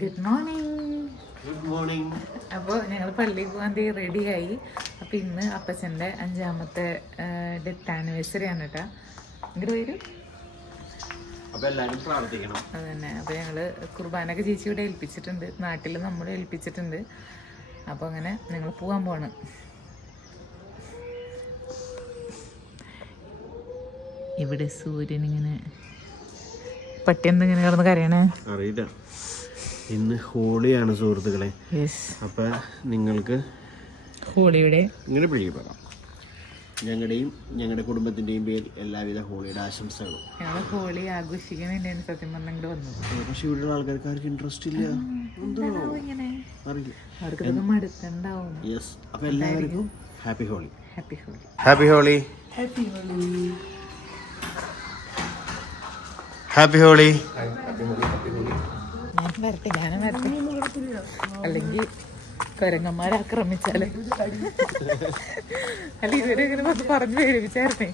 Good morning. Good morning. അപ്പോൾ ഞങ്ങൾ പള്ളിയിൽ പോകാൻ റെഡിയായി. അപ്പോൾ ഇന്ന് അപ്പച്ചൻ്റെ 5ാമത്തെ ഡെത്ത് ആനിവേഴ്സറി ആണ് കേട്ടോ. ഇങ്ങോട്ട് വരും. അപ്പോൾ എല്ലാവരും പ്രാർത്ഥിക്കണം. അത് തന്നെ. അപ്പോൾ ഞങ്ങൾ കുർബാനൊക്കെ ചേച്ചി ഇവിടെ ഏൽപ്പിച്ചിട്ടുണ്ട്, നാട്ടിൽ നമ്മൾ ഏൽപ്പിച്ചിട്ടുണ്ട്. അപ്പോൾ അങ്ങനെ ഞങ്ങൾ പോകാൻ പോവാണ്. ഇവിടെ സൂര്യൻ ഇങ്ങനെ പട്ടി എന്തിങ്ങനെ കിടന്ന് കരയണേ അറിയില്ല. ഇന്ന് ഹോളിയാണ് സുഹൃത്തുക്കളെ. അപ്പൊ നിങ്ങൾക്ക് ഹോളിയുടെ ഇങ്ങനെ പിടിക്കപ്പെടാം. ഞങ്ങളുടെയും ഞങ്ങളുടെ കുടുംബത്തിന്റെയും പേരിൽ എല്ലാവിധ ഹോളിയുടെ ആശംസകളും. ഞങ്ങൾ ഹോളി ആഘോഷിക്കുന്നുണ്ടായിരുന്നു സത്യം പറഞ്ഞെങ്കിൽ വന്നത്. പക്ഷെ ഇവിടെയുള്ള ആൾക്കാർക്ക് ആർക്കും ഇൻട്രസ്റ്റ് ഇല്ല. അവർക്ക് മടുത്തുണ്ടാവും. യെസ്. അപ്പൊ എല്ലാവർക്കും happy Holi. Happy Holi. Happy Holi. Happy Holi. Happy Holi. ഞാനും വരട്ടെ. അല്ലെങ്കിൽ കൊരങ്ങന്മാരെ ആക്രമിച്ചാല് അല്ല ഇവരെ ഇങ്ങനെ വന്ന് പറഞ്ഞു പേടിപ്പിച്ചായിരുന്നേ.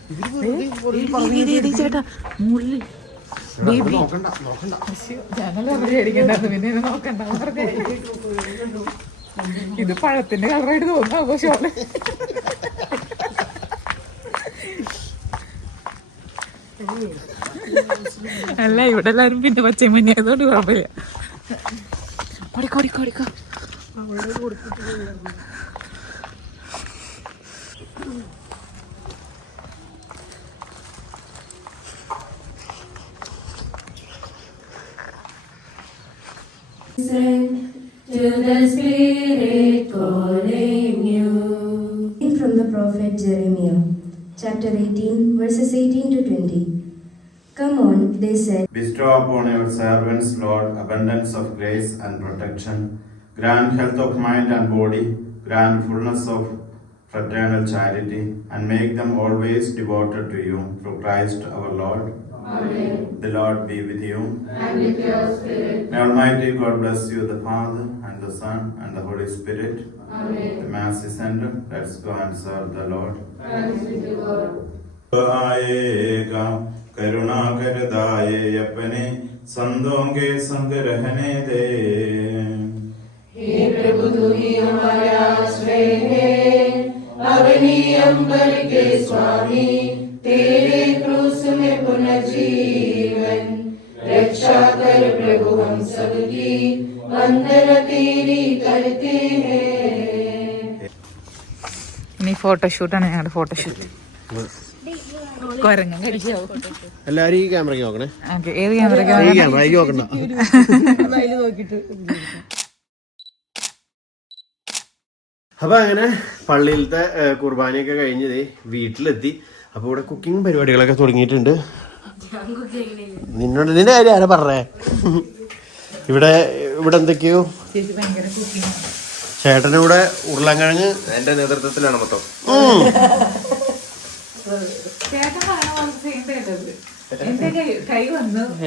ചേട്ടാ മുള്ളി ഞാനല്ല പേടിക്കണ്ടായിരുന്നു, പിന്നെ നോക്കണ്ട പറഞ്ഞേ. ഇത് പഴത്തിന്റെ കളറായിട്ട് തോന്നുന്നു ആഘോഷമാണ്. അല്ല ഇവിടെ എല്ലാരും പിന്നെ പച്ചയും മഞ്ഞ ആയതുകൊണ്ട് കുഴപ്പമില്ല. ഓടിക്കോ ഓടിക്കോ ഓടിക്കോ. To the Spirit calling you. From the prophet Jeremiah, chapter 18, verses 18 to 20. Come on, they said. Bestow upon your servants, Lord, abundance of grace and protection. Grant health of mind and body. Grant fullness of fraternal charity, and make them always devoted to you, through Christ our Lord. Amen. The Lord be with you. And with your spirit. May Almighty God bless you, the Father, and the Son, and the Holy Spirit. Amen. The Mass is ended. Let's go and serve the Lord. Thanks be to God. आएगा करुणा कर दाए अपने संतों के संग रहने दे। हे प्रभु तू ही हमारा आश्रय है, अग्नि अंबर के स्वामी, तेरे क्रूस में पुनर्जीवन रक्षा कर प्रभु हम सबकी, अंदर तेरी करते हैं. ഇനി ഫോട്ടോഷൂട്ടാണ് ഞങ്ങളുടെ ഫോട്ടോഷൂട്ട്. കൊരങ്ങൻ കടിച്ചോ? എല്ലാരും ഈ ക്യാമറയ്ക്ക് നോക്കണേ. ഏത് ക്യാമറയ്ക്ക്? ഈ ക്യാമറയ്ക്ക് നോക്കണ്ട. അപ്പൊ അങ്ങനെ പള്ളിയിലത്തെ കുർബാനയൊക്കെ കഴിഞ്ഞത് വീട്ടിലെത്തി. അപ്പൊ ഇവിടെ കുക്കിംഗ് പരിപാടികളൊക്കെ തുടങ്ങിയിട്ടുണ്ട്. നിന്റെ കാര്യം ആരാ പറഞ്ഞേ? ഇവിടെ എന്തൊക്കെയോ ചേട്ടനിവിടെ ഉരുളൻകിഴങ്ങ് എന്റെ നേതൃത്വത്തിലാണ് മൊത്തം.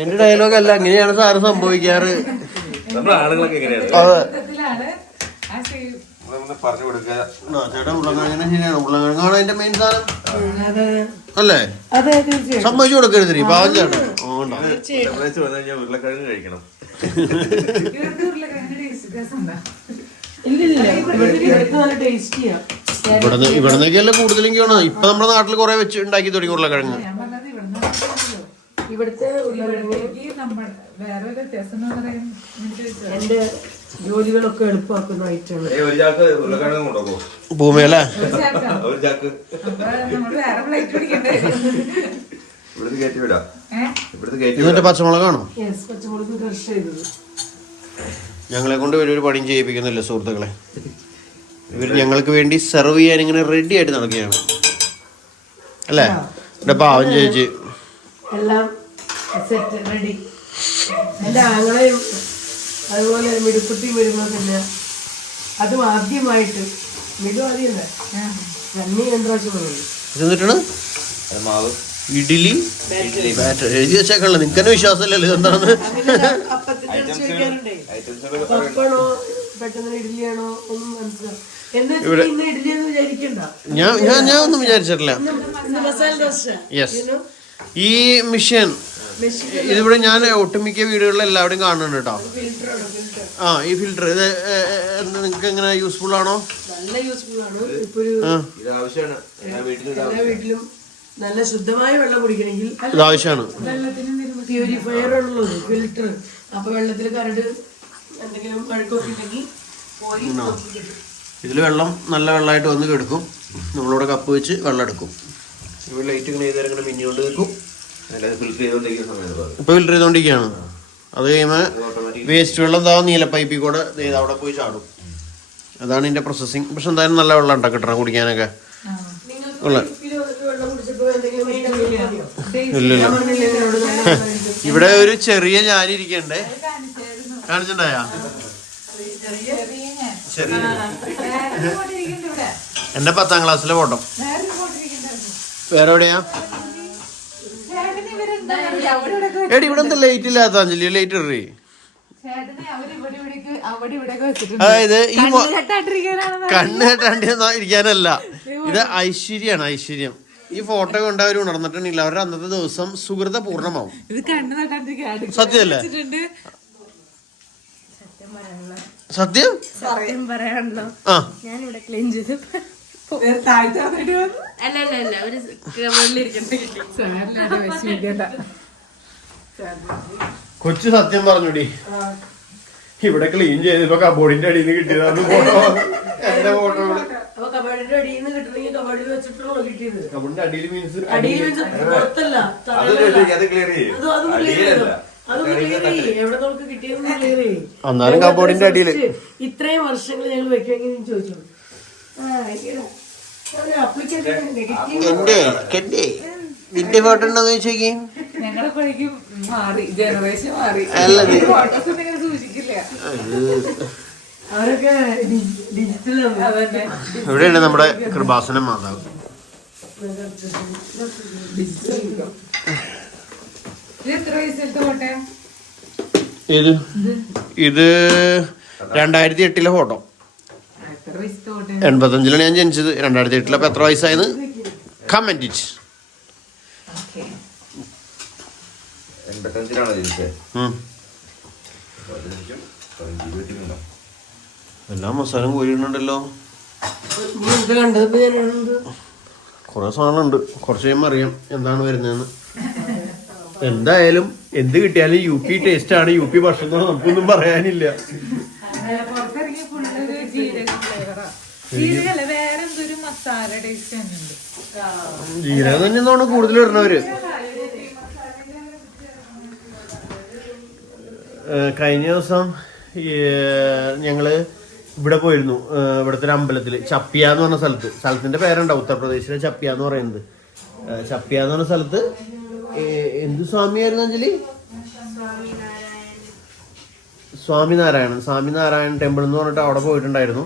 എന്റെ ഡയലോഗ് അല്ല, അങ്ങനെയാണ് സാറ് സംഭവിക്കാറ്. നമ്മുടെ ആളുകളൊക്കെ എങ്ങനെയാണ് പറഞ്ഞു കൊടുക്കുക. ചേട്ടാ ഉരുളൻകിഴങ്ങിനെ ശരിയാണ്. ഉരുളൻകിഴങ്ങാണ് അതിന്റെ മെയിൻ സാധനം അല്ലേ? സമ്മതിച്ചു കൊടുക്കരുത് പാവം ചേട്ടൻ. ഉരുളക്കിഴങ്ങ് കഴിക്കണം. ഇവിടുന്നൊക്കെയല്ലേ കൂടുതലെങ്കിൽ വേണം. ഇപ്പൊ നമ്മുടെ നാട്ടിൽ കുറെ വെച്ച് ഉണ്ടാക്കി തുടങ്ങി ഉരുളക്കിഴങ്ങ്. എന്റെ ജോലികളൊക്കെ എളുപ്പമാക്കുന്ന ഐറ്റം ഒരു ചാക്ക് ഉരുളക്കിഴങ്ങ് കൊണ്ടുപോകും ഭൂമിയല്ലേ? ഒരു ചാക്ക് ഇവിടുന്ന് കയറ്റി വിടാം. ഇവിടുന്ന് കയറ്റി ഇതിന്റെ പച്ചമുളകാണോ? പച്ചമുളക് ക്രഷ് ചെയ്തത്. ഞങ്ങളെ കൊണ്ട് വലിയൊരു പണിയും ചെയ്യിപ്പിക്കുന്നില്ല സുഹൃത്തുക്കളെ. ഇവർ ഞങ്ങൾക്ക് വേണ്ടി സെർവ് ചെയ്യാൻ ഇങ്ങനെ റെഡി ആയിട്ട് നടക്കുകയാണ് അല്ലേ? എന്റെ പാവം ചേച്ചി എല്ലാം സെറ്റ് റെഡി. എന്റെ ആങ്ങളെയും അതുപോലെ മിടുക്കുട്ടിയും വരുമ്പോ പിന്നെ അതും ആദ്യമായിട്ട് മിടു ആദ്യമല്ല രണ്ടീ യന്ത്രാശം എന്നിട്ടാണ് മാവ് ഇഡ്ഡലി ബാറ്റർ എഴുതി വെച്ചേക്കണല്ലോ. നിനക്ക് തന്നെ വിശ്വാസമില്ലല്ലോ ഇതെന്താണെന്ന്. പപ്പണോ പെട്ടെന്ന് ഇഡ്ഡലിയാണോ ഒന്നും മനസ്സിലാവും. എന്താ ഇന്ന് ഇഡ്ഡലിയെന്ന് വിചാരിക്കണ്ട. ഞാൻ ഒന്നും വിചാരിച്ചിട്ടില്ല. മസാല ദോശ. യെസ്. ഈ മിഷൻ ഇതിവിടെ ഞാൻ ഒട്ടുമിക്ക വീടുകളിൽ എല്ലാവരും കാണുന്നുണ്ട് കേട്ടോ. ആ ഈ ഫിൽറ്റർ ഇത് നിങ്ങൾക്ക് എങ്ങനെ യൂസ്ഫുൾ ആണോ? നല്ല യൂസ്ഫുൾ ആണ്. ഇപ്പൊ ഒരു ഇത് ആവശ്യമാണ് എല്ലാ വീട്ടിലും നല്ല ശുദ്ധമായ വെള്ളം കുടിക്കണമെങ്കിൽ ഇത് ആവശ്യമാണ്. പ്യൂരിഫയർ ഉള്ളത് ഫിൽറ്റർ. അപ്പൊ വെള്ളത്തിൽ കരട് എന്തെങ്കിലും പഴുക്കൊക്കെ ഉണ്ടെങ്കിൽ പോയി ഇതിൽ വെള്ളം നല്ല വെള്ളമായിട്ട് വന്ന് കിടക്കും. നമ്മളിവിടെ കപ്പ് വെച്ച് വെള്ളം എടുക്കും. ഇവിടെ ലൈറ്റ് ഇങ്ങനെ ചെയ്ത് ഇങ്ങനെ മിന്നിക്കൊണ്ട് നിൽക്കും. ഫിൽറ്റർ ചെയ്തോണ്ടിരിക്കുന്ന സമയത്ത് ഇപ്പൊ ഫിൽറ്റർ ചെയ്തോണ്ടിരിക്കുകയാണ്. അത് കഴിയുമ്പോൾ വേസ്റ്റ് വെള്ളം എന്താ നീല പൈപ്പിൽ കൂടെ അവിടെ പോയി ചാടും. അതാണ് ഇതിന്റെ പ്രോസസ്സിങ്. പക്ഷെ എന്തായാലും നല്ല വെള്ളം ഉണ്ടാ കിട്ടണം കുടിക്കാനൊക്കെ ഉള്ള. ഇല്ലല്ലോ ഇവിടെ ഒരു ചെറിയ ഞാനിരിക്കണ്ടേ, കാണിച്ചിട്ടുണ്ടായ ചെറിയ എന്റെ 10ാം ക്ലാസ്സിലെ ഫോട്ടോ. വേറെ എവിടെയാ? എടി ഇവിടെ എന്താ ലൈറ്റ് ഇല്ലാത്ത അഞ്ജലി? ലൈറ്റ് ഇടറി. അതായത് ഈ കണ്ണ് കെട്ടാണ്ടി ഇരിക്കാനല്ല, ഇത് ഐശ്വര്യാണ്. ഐശ്വര്യം. ഈ ഫോട്ടോ കൊണ്ട് അവർ ഉണർന്നിട്ടുണ്ടെങ്കിൽ അവരുടെ അന്നത്തെ ദിവസം സുഹൃത പൂർണ്ണമാവും. സത്യമല്ലേ? സത്യം സത്യം പറയാണല്ലോ. ആ ഞാനിവിടെ ക്ലീൻ ചെയ്ത് അല്ല ഒരു കൊച്ചു സത്യം പറഞ്ഞുടി. ഇവിടെ ക്ലീൻ ചെയ്തപ്പോ കബോർഡിന്റെ അടിയിൽ നിന്ന് കിട്ടിയതാണ് ഫോട്ടോ. എന്റെ ഫോട്ടോ കബാഡിന്റെ അടിയിൽ നിന്ന് കിട്ടണമെങ്കിൽ കബാഡിൽ വെച്ചിട്ടുള്ളൂ കിട്ടിയത്. കബോർഡിന്റെ അടിയിൽ മീൻസ് അടിയിൽ പുറത്തല്ല, അത് ക്ലിയർ ചെയ്യും. എവിടെ നമുക്ക് കിട്ടിയതെന്ന് ക്ലിയർ ചെയ്യും. എന്നാലും കബോർഡിന്റെ അടിയിൽ ഇത്രയും വർഷങ്ങൾ ഞങ്ങൾ വെക്കുമെങ്കിൽ ചോദിച്ചു നിന്റെ ഫോട്ടോ ഉണ്ടോന്ന് ചോദിച്ചേക്ക്. ഞങ്ങളെപ്പോഴേക്കും മാറി, ജനറേഷൻ മാറി. ഫോട്ടോസ് നിങ്ങൾ സൂക്ഷിക്കില്ല. അവരൊക്കെ ഡിജിറ്റലാണ്. അതന്നെ. എവിടെയാണ് നമ്മുടെ കൃപാസന മാതാവ്? ഇത് 2008 ഫോട്ടോ. 85 ഞാൻ ജനിച്ചത്. 2008 അപ്പൊ എത്ര വയസ്സായെന്ന് കമന്റ് ഇറ്റ്. 85 ജനിച്ചത്. എല്ലാ മസാലയും കോരിയിടുന്നുണ്ടല്ലോ. കുറെ സാധനമുണ്ട്. കുറച്ച് കഴിയുമ്പോൾ അറിയാം എന്താണ് വരുന്നതെന്ന്. എന്തായാലും എന്ത് കിട്ടിയാലും യു പി ടേസ്റ്റ് ആണ്. യു പി ഭക്ഷണം നമുക്കൊന്നും പറയാനില്ല. ജീരകം തന്നെയാണ് കൂടുതൽ ഇടുന്നവര്. കഴിഞ്ഞ ദിവസം ഞങ്ങള് ഇവിടെ പോയിരുന്നു. ഇവിടുത്തെ ഒരു അമ്പലത്തില് ചപ്പിയ എന്ന് പറഞ്ഞ സ്ഥലത്തിന്റെ പേരുണ്ടാവും. ഉത്തർപ്രദേശിലെ ചപ്പിയ എന്ന് പറയുന്നത്. ചപ്പിയ എന്ന് പറഞ്ഞ സ്ഥലത്ത് എന്ത് സ്വാമിയായിരുന്നു അഞ്ജലി? സ്വാമിനാരായണൻ ടെമ്പിൾ എന്ന് പറഞ്ഞിട്ട് അവിടെ പോയിട്ടുണ്ടായിരുന്നു.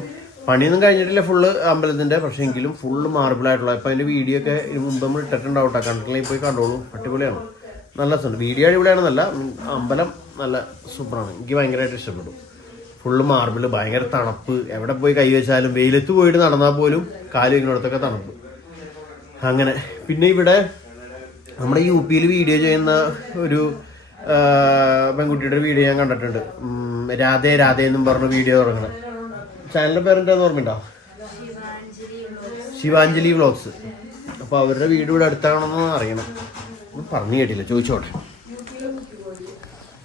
പണിയൊന്നും കഴിഞ്ഞിട്ടില്ല ഫുള്ള് അമ്പലത്തിന്റെ. പക്ഷെ എങ്കിലും ഫുള്ള് മാർബിൾ ആയിട്ടുള്ള. അപ്പൊ അതിന്റെ വീഡിയോ ഒക്കെ മുമ്പ് നമ്മൾ ഇട്ടിട്ടുണ്ടാവട്ടെ. കണ്ടിട്ടില്ലെങ്കിൽ പോയി കണ്ടോളൂ. അടിപൊളിയാണ്. നല്ല രസമുണ്ട്. വീഡിയോ അടിപൊളിയാണെന്നല്ല, അമ്പലം നല്ല സൂപ്പറാണ്. എനിക്ക് ഭയങ്കരമായിട്ട് ഇഷ്ടപ്പെട്ടു. ഫുള്ള് മാർബിള്, ഭയങ്കര തണുപ്പ്. എവിടെ പോയി കൈവച്ചാലും, വെയിലത്ത് പോയിട്ട് നടന്നാൽ പോലും കാല് വയ്ക്കുന്നിടത്തൊക്കെ തണുപ്പ്. അങ്ങനെ പിന്നെ ഇവിടെ നമ്മുടെ യു പിയിൽ വീഡിയോ ചെയ്യുന്ന ഒരു പെൺകുട്ടിയുടെ വീഡിയോ ഞാൻ കണ്ടിട്ടുണ്ട്. രാധേ എന്നും പറഞ്ഞ വീഡിയോ തുടങ്ങണം. ചാനലിന്റെ പേരെന്താന്ന് ഓർമ്മയുണ്ടോ? ശിവാഞ്ജലി വ്ളോഗ്സ്. അപ്പൊ അവരുടെ വീട് ഇവിടെ അടുത്താണെന്ന് അറിയണം. പറഞ്ഞു കേട്ടില്ല, ചോദിച്ചോട്ടെ.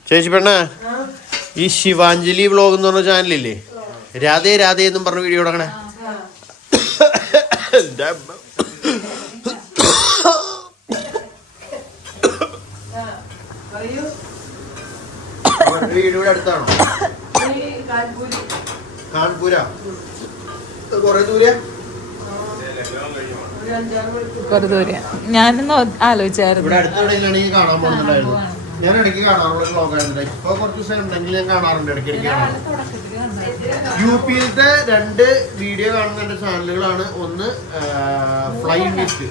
ചേച്ചി പെണ്ണേ, ഈ ശിവാഞ്ജലി വ്ളോഗ് എന്ന് പറഞ്ഞ ചാനലില്ലേ, രാധേ എന്നും പറഞ്ഞ വീഡിയോ തുടങ്ങണേ. വീട് ഇവിടെ അടുത്താണോ? കാൺപൂര. കൊറേ ദൂരെ? കൊറേ ദൂരെ. ഞാനൊന്ന് ആലോചിച്ചായിരുന്നു. ഇവിടെ അടുത്തെവിടെയെങ്കിലും കാണാൻ പോകുന്നുണ്ടായിരുന്നു. ഞാൻ ഇടയ്ക്ക് കാണാറുള്ള വ്ളോഗായിരുന്നു. ഇപ്പൊ കുറച്ച് ദിവസം ഉണ്ടെങ്കിൽ ഞാൻ കാണാറുണ്ട്. ഇടയ്ക്കിടയ്ക്ക് യു പിയിലത്തെ 2 വീഡിയോ കാണുന്ന 2 ചാനലുകളാണ്. ഒന്ന് ഫ്ലൈയിങ് ബീസ്റ്റും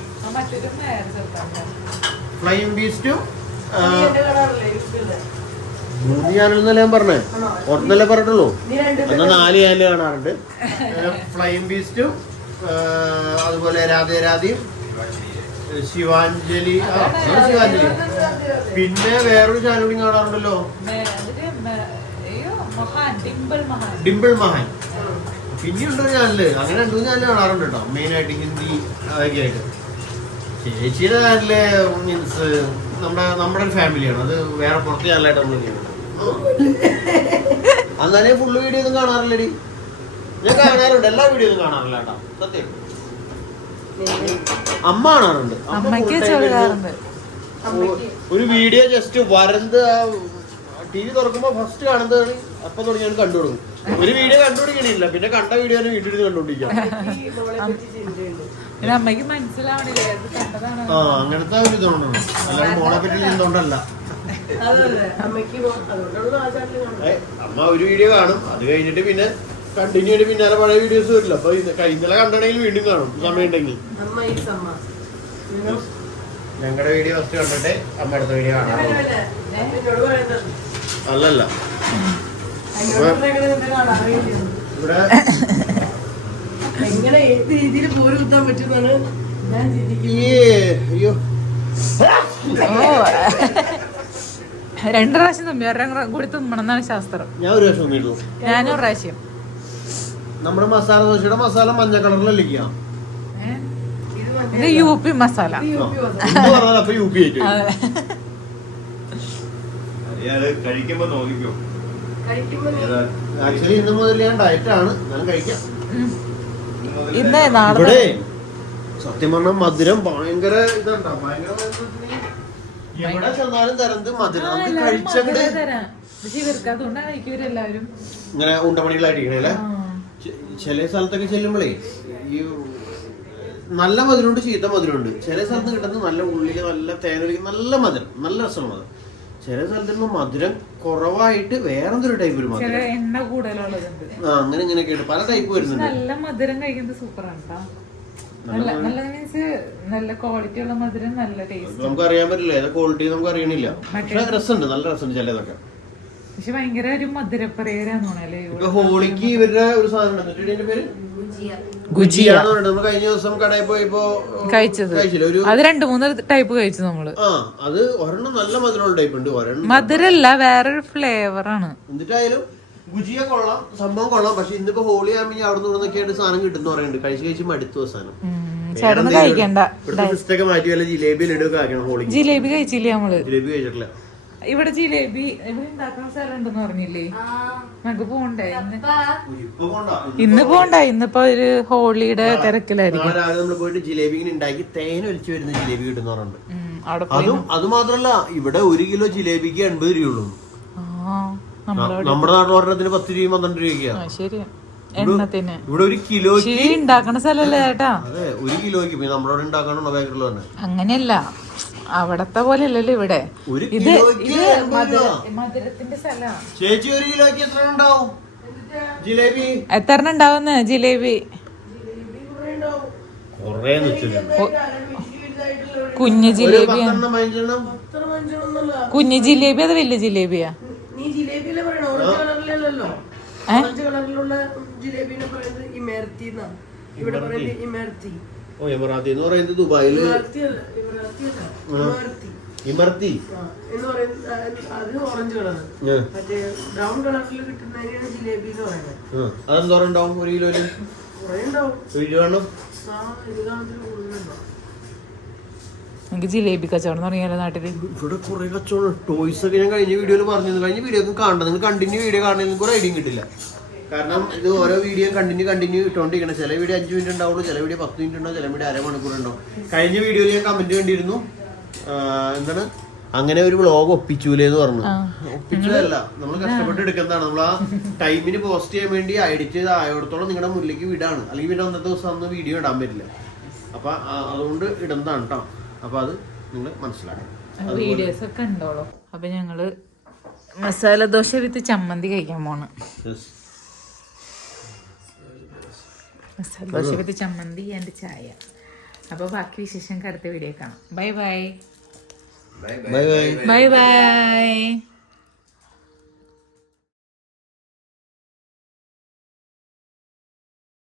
3 ചാനൽ ഞാൻ പറഞ്ഞേ. ഒന്നല്ലേ പറഞ്ഞിട്ടുള്ളൂ. എന്നാൽ 4 ചാനൽ കാണാറുണ്ട്. ഫ്ലൈയിങ് ബീസ്റ്റും അതുപോലെ രാധേയും ശിവാഞ്ജലി ശിവാഞ്ജലി. പിന്നെ വേറൊരു ചാനൽ കൂടി കാണാറുണ്ടല്ലോ, ഡിംപിൾ മഹാൻ. പിന്നെയുണ്ട് ഒരു ചാനല്, അങ്ങനെ 2 ചാനൽ കാണാറുണ്ട് കേട്ടോ, മെയിനായിട്ട് ഹിന്ദി അതൊക്കെ ആയിട്ട്. ചേച്ചിയുടെ ചാനല് മീൻസ് നമ്മുടെ ഒരു ഫാമിലിയാണ്, അത് വേറെ പുറത്ത് ചാനലായിട്ട് നമ്മൾ ചെയ്യുന്നത്. അങ്ങനെ ഫുള്ള് വീഡിയോ ഒന്നും കാണാറില്ലടി. ഞാൻ കാണാറുണ്ട്, എല്ലാ വീഡിയോ ഒന്നും കാണാറില്ല കേട്ടോ, സത്യം. അമ്മ കാണാറുണ്ട്. ഒരു വീഡിയോ ജസ്റ്റ് വരന്ത് TV തുറക്കുമ്പോ ഫസ്റ്റ് കാണുന്നതാണ്, അപ്പൊ തുടങ്ങി ഞാൻ കണ്ടു തുടങ്ങും. ഒരു വീഡിയോ കണ്ടുപിടിക്കണില്ല, പിന്നെ കണ്ട വീഡിയോ വീട്ടിൽ കണ്ടുപിടിക്കാം. അമ്മക്ക് മനസ്സിലാവണില്ലേ ആ അങ്ങനത്തെ ഒരു ഇതുകൊണ്ടാണ്, അല്ലാതെ മോളെ പറ്റി ചിന്തോണ്ടല്ല. അമ്മ ഒരു വീഡിയോ കാണും, അത് കഴിഞ്ഞിട്ട് പിന്നെ കണ്ടിന്യൂ ആയിട്ട് പിന്നാലെ പഴയ വീഡിയോസ് വരില്ല. അപ്പൊ ഇന്നലെ കണ്ടാണെങ്കിൽ വീണ്ടും കാണും സമയം ഉണ്ടെങ്കിൽ. ഞങ്ങളുടെ വീഡിയോ ഫസ്റ്റ് കണ്ടിട്ട് അമ്മ അടുത്ത വീഡിയോ കാണാറുള്ളൂ. അല്ലല്ല, ഇവിടെ എങ്ങനെ ഏത് രീതിയിൽ പോലും കുത്താൻ പറ്റുന്നതാണ് ഞാൻ അയ്യോ 2 പ്രാവശ്യം തുമ്മി, 1 കൂടി തുമ്മണമെന്നാണ് ശാസ്ത്രം. ഞാൻ ഒരു പ്രാവശ്യം തുമ്മിയിട്ടുള്ളൂ. ഞാനും 1 പ്രാവശ്യം. നമ്മുടെ മസാല ദോശയുടെ മസാല മഞ്ഞ കളറിലല്ലേ ഇത് UP മസാല. അപ്പൊ UP ആയിട്ട് കഴിക്കുമ്പോ നോക്കിക്കോ. ആക്ച്വലി ഇന്ന് മുതൽ ഞാൻ ഡയറ്റ് ആണ്, ഞാൻ കഴിക്കാം. ഇന്ന് നാളെ ഇവിടെ സത്യം പറഞ്ഞാൽ മധുരം ഭയങ്കര ഇതാ, ഭയങ്കര എവിടെ ചെന്നാലും തരന്ത് മധുരം നമുക്ക് കഴിച്ചങ്ങട് എല്ലാവരും ഇങ്ങനെ ഉണ്ടമണികളായിട്ടിരിക്കണല്ലേ. ചില സ്ഥലത്തൊക്കെ ചെല്ലുമ്പോഴേ ഈ നല്ല മധുരമുണ്ട്, ചീത്ത മധുരമുണ്ട്. ചില സ്ഥലത്ത് കിട്ടുന്ന നല്ല ഉള്ളില് നല്ല തേനൊലിക്ക് നല്ല മധുരം, നല്ല രസമാണ് അത്. ചില സ്ഥലത്ത് മധുരം കുറവായിട്ട് വേറെന്തൊരു ടൈപ്പ് ഒരു മധുരം, എണ്ണ കൂടുതലുള്ളതുണ്ട്. അങ്ങനെ ഇങ്ങനെയൊക്കെ പല ടൈപ്പ് വരുന്നുണ്ട്. നല്ല മധുരം കഴിക്കുന്നത് സൂപ്പറാണ്. നല്ല ക്വാളിറ്റി ഉള്ള മധുരം, നല്ല ടേസ്റ്റ്. നമുക്ക് അറിയാൻ പറ്റില്ല ഏതാ ക്വാളിറ്റി, നമുക്ക് അറിയണില്ല. പക്ഷെ രസമുണ്ട്, നല്ല രസമുണ്ട് ചിലതൊക്കെ. പക്ഷെ ഭയങ്കര ഒരു മധുരപ്രിയരാന്ന് തോന്നല്ലേ. ഇപ്പൊ ഹോളിക്ക് ഇവരുടെ ഒരു സാധനം പേര് ഗുജിയ. നമ്മൾ കഴിഞ്ഞ ദിവസം കടയിൽ പോയപ്പോ കഴിച്ചത്, അത് 2-3 ടൈപ്പ് കഴിച്ചു നമ്മള്. അത് ഒരെണ്ണം നല്ല മധുരമുള്ള ടൈപ്പ് ഉണ്ട്, ഒരെണ്ണം മധുരല്ല, വേറൊരു ഫ്ലേവർ ആണ്. എന്നിട്ടായാലും ഗുജിയ കൊള്ളാം, സംഭവം കൊള്ളാം. പക്ഷെ ഇന്നിപ്പോ ഹോളി ആകുമ്പോൾ അവിടെ നിന്ന് ഇവിടുന്നൊക്കെയായിട്ട് സാധനം കിട്ടുന്ന പറയുന്നുണ്ട്. കഴിച്ച് മടുത്തു സാധനം. കഴിക്കണ്ട, മാറ്റി വല്ല ജിലേബി ലഡുക്കെ ആക്കണം. ഹോളി ജിലേബി കഴിച്ചില്ല നമ്മള്, ജിലേബി കഴിച്ചിട്ടില്ല. ഇവിടെ ജിലേബി ഇവിടെ ഉണ്ടാക്കുന്ന സ്ഥലം ഉണ്ടെന്ന് പറഞ്ഞില്ലേ, നമുക്ക് പോണ്ടേ? ഇന്ന് പോണ്ട, ഇന്നിപ്പോ ഒരു ഹോളിയുടെ തിരക്കിലായിരിക്കും. രാവിലെ നമ്മൾ പോയിട്ട് ജിലേബി ഇങ്ങനെ ഉണ്ടാക്കി തേൻ ഒലിച്ചു വരുന്ന ജിലേബി കിട്ടുന്ന പറഞ്ഞിട്ടുണ്ട്. അത് മാത്രല്ല, ഇവിടെ 1 കിലോ ജിലേബിക്ക് 80 രൂപയുള്ളൂ. നമ്മുടെ നാട്ടിൽ ഒരെണ്ണത്തിന് 10 രൂപയും 12 രൂപയ്ക്കാണ്. ശരിയാ, എണ്ണത്തിന്. ഇവിടെ 1 കിലോക്ക് ഉണ്ടാക്കണ സ്ഥലല്ലേ ചേട്ടാ? അതെ, 1 കിലോക്ക്. പിന്നെ നമ്മളവിടെ ഉണ്ടാക്കാനുള്ള ബേക്കറിൽ തന്നെ അങ്ങനെയല്ല, അവിടത്തെ പോലെ അല്ലല്ലോ ഇവിടെ. ഇത് മധുരത്തിന്റെ സ്ഥലമാണ്. ചേച്ചി 1 കിലോക്ക് എത്ര ഉണ്ടാവും ജിലേബി? എത്ര ഉണ്ടാവുന്ന ജിലേബി? കുഞ്ഞു ജിലേബിയാ? കുഞ്ഞു ജിലേബി അത് വലിയ ജിലേബിയാ? നീ ജിലേബിയിലെ പറയണോ? ഓറഞ്ച് കളറിലല്ലോ. ഓറഞ്ച് കളറിലുള്ള ജിലേബിനെ പറയുന്നത് ഇമർത്തി എന്നാണ്. ഇവിടെ പറയുന്നത് ഇമർത്തി. ഓ, ഇമറാത്തി എന്ന് പറയുന്നത് ദുബായില്. ഇമർത്തി എന്ന് പറയുന്നത് അത് ഓറഞ്ച് കളർ. മറ്റേ ബ്രൗൺ കളറിൽ കിട്ടുന്നതിനാണ് ജിലേബി എന്ന് പറയുന്നത്. അതെന്തോരം ഉണ്ടാവും 1 കിലോയില്? കുറെ ഉണ്ടാവും. എനിക്ക് ജിലേബി കച്ചവടം തുടങ്ങിയാലോ നാട്ടില്? ഇവിടെ കുറെ കച്ചവടം. ടോയ്സ് ഒക്കെ ഞാൻ കഴിഞ്ഞ വീഡിയോയിൽ പറഞ്ഞിരുന്നു. കഴിഞ്ഞ വീഡിയോ ഒന്നും കാണണ്ട, നിങ്ങൾ കണ്ടിന്യൂ വീഡിയോ കാണണമെങ്കിൽ നിങ്ങൾക്ക് ഒരു ഐഡിയ കിട്ടില്ല. കാരണം ഇത് ഓരോ വീഡിയോ കണ്ടിന്യൂ ഇട്ടോണ്ടിരിക്കണം. ചില വീഡിയോ 5 മിനിറ്റ് ഉണ്ടാവുള്ളൂ, ചില വീഡിയോ 10 മിനിറ്റ് ഉണ്ടാവും, ചില വീഡിയോ അരമണിക്കൂർ ഉണ്ടാവും. കഴിഞ്ഞ വീഡിയോയിൽ ഞാൻ കമന്റ് കണ്ടിരുന്നു, എന്താണ് അങ്ങനെ ഒരു വ്ളോഗ് ഒപ്പിച്ചൂലെന്ന് പറഞ്ഞു. ഒപ്പിച്ചതല്ല, നമ്മൾ കഷ്ടപ്പെട്ട് എടുക്കുന്നതാണ്. നമ്മൾ ആ ടൈമിന് പോസ്റ്റ് ചെയ്യാൻ വേണ്ടി എഡിറ്റ് ചെയ്ത് ആയോടത്തോളം നിങ്ങളുടെ മുന്നിലേക്ക് വിടാണ്. അല്ലെങ്കിൽ പിന്നെ അന്നത്തെ ദിവസം അന്ന് വീഡിയോ ഇടാൻ പറ്റില്ല. അപ്പൊ അതുകൊണ്ട് ഇടുന്നതാണ് കേട്ടോ. അപ്പൊ അത് നിങ്ങൾ മനസ്സിലാക്കണം. വീഡിയോസ് ഒക്കെ ഉണ്ടോളൂ. അപ്പൊ ഞങ്ങള് മസാല ദോശ വിത്ത് ചമ്മന്തി കഴിക്കാൻ പോണ്. മസാല ദോശ വിത്ത് ചമ്മന്തി ആൻഡ് ചായ. അപ്പൊ ബാക്കി വിശേഷം അടുത്ത വീഡിയോ കാണാം. Bye bye. Bye bye. Bye bye.